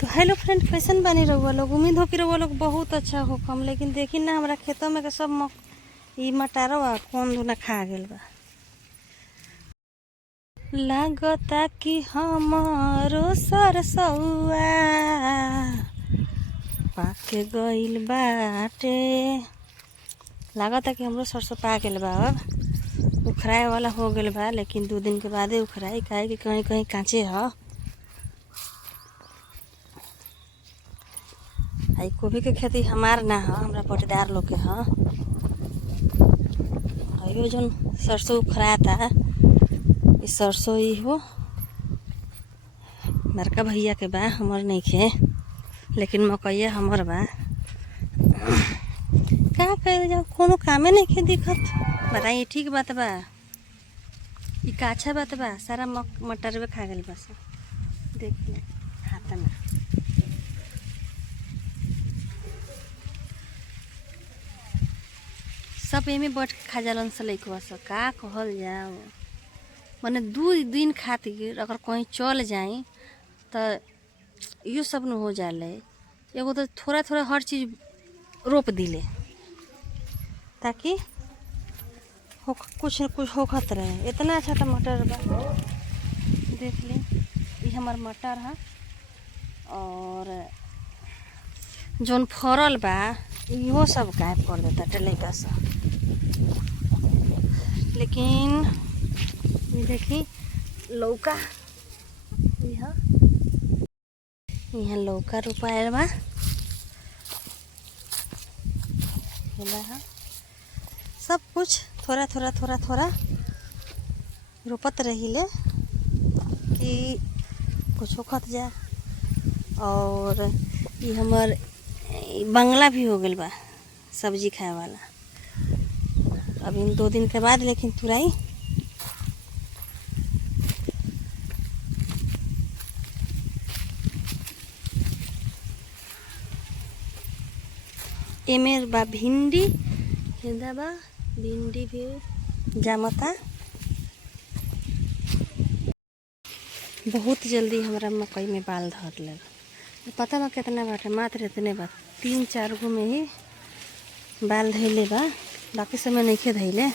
तो hello friend, कैसन बनी रहुआ लोग। उम्मीद हो कि रहुआ लोग बहुत अच्छा हो हम। लेकिन देखी ना हमारा खेतों में के सब ई मटारवा कौन दूना खा गेल बा। लागता कि हमारो सरसौआ पाके गइल बाटे। लागता कि हमरो सरसों पा गेल बा, अब उखराए वाला हो गेल बा। लेकिन 2 दिन के बादे उखराई, काहे कि कहीं कहीं कांचे ह। आई गोभी के खेती हमार ना ह, हमरा पटीदार लोग के ह। अयो जौन सरसों उखराता, ई सरसों ई हो बड़का भैया के बा, हमर नइखे। लेकिन मकइया हमर बा। का कइल जाओ, कोनो कामे नइखे दिखत। बताई ठीक बात बा, ई का अच्छा बात बा। सारा मटरवे खा गेल बस। देखिए हाथ में सब एमे बैठ के खा जालन स लइकवा सब। का कहल जाओ, मने 2 दिन खातिर अगर कहीं चल जाई त इहो सब न हो जाले। एगो तो थोड़ा थोड़ा हर चीज रोप दिले ताकि कुछ न कुछ होखत रहे। इतना अच्छा तो मटर बा, देख ली। ये हमार मटर है और जौन फरल बा इहो सब गायब कर देता लइका सब। लेकिन ये देखी लौका, यहाँ लौका रोपायल बा। सब कुछ थोड़ा थोड़ा थोड़ा थोड़ा रोपत रहिले कि कुछ होखत जाए। और ये हमर बंगला भी हो गल बा सब्जी खाए वाला। अब इन 2 दिन के बाद लेकिन तुराई। एमेर बा भिंडी, हेदा बा भिंडी भी जामता। बहुत जल्दी हमारा मकई में बाल धर ले। पता बा कितना बाटे, मात्र इतने बा। 3-4 गो में ही बाल धैले बा, बाकी समय नइखे धैले।